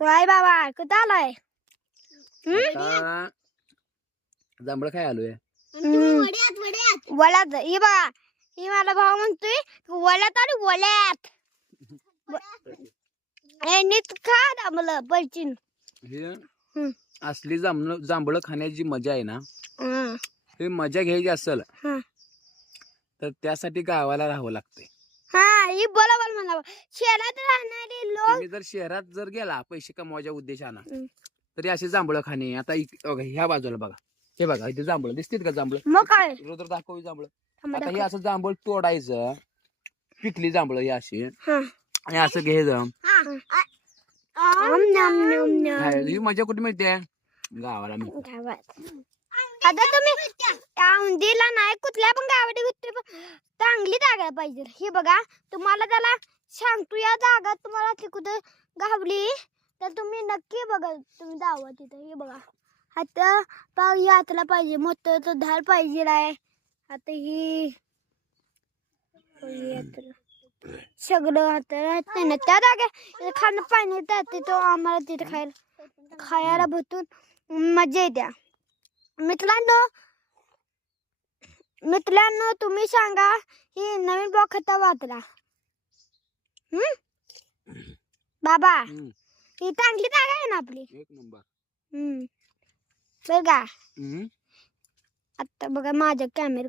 काय बाबा कुठं आलाय? आता जांभळ काय आलोय वल्यात ही बघा ही मला भाऊ म्हणतोय वल्यात आणि वल्यात नीट खा मला पलचीन. हे असली जांभळ खाण्याची मजा आहे ना, हे मजा घ्यायची असेल तर त्यासाठी गावाला राहावं लागतंय. हा ही बरोबर म्हणा. शहरात राहणारे लोक तुम्ही जर शहरात जर गेला पैसे कमवायच्या उद्देशानं तरी असे जांभळं खाणे. आता ह्या बाजूला बघा, हे बघा इथे जांभळ दिसतील का? जांभळ मग काय रोज दाखव जांभळ. आता हे असं जांभळ तोडायचं, पिकली जांभळ हे अशी आणि असं घ्यायचं. ही मजा कुठे मिळते? गावाला मिळते. आता तुम्ही औंधीला नाही कुठल्या पण गावाची चांगली जागा पाहिजे. हे बघा तुम्हाला त्याला सांगतो, या जागा तुम्हाला ती कुठं गावली तर तुम्ही नक्की बघा, तुम्ही जावा तिथं. हे बघा आता यात्रा पाहिजे, मोठं धार पाहिजे आहे. आता ही सगळं आता राहते ना त्या जागा खाणं पाणी तो आम्हाला तिथे खायला भेटून मजा येत्या. मित्रांनो तुम्ही सांगा ही नवीन ब्लॉग खता वाचला बाबा. ही चांगली जागा आहे ना आपली, एक नंबर. बघा आता बघा माझ्या कॅमेरा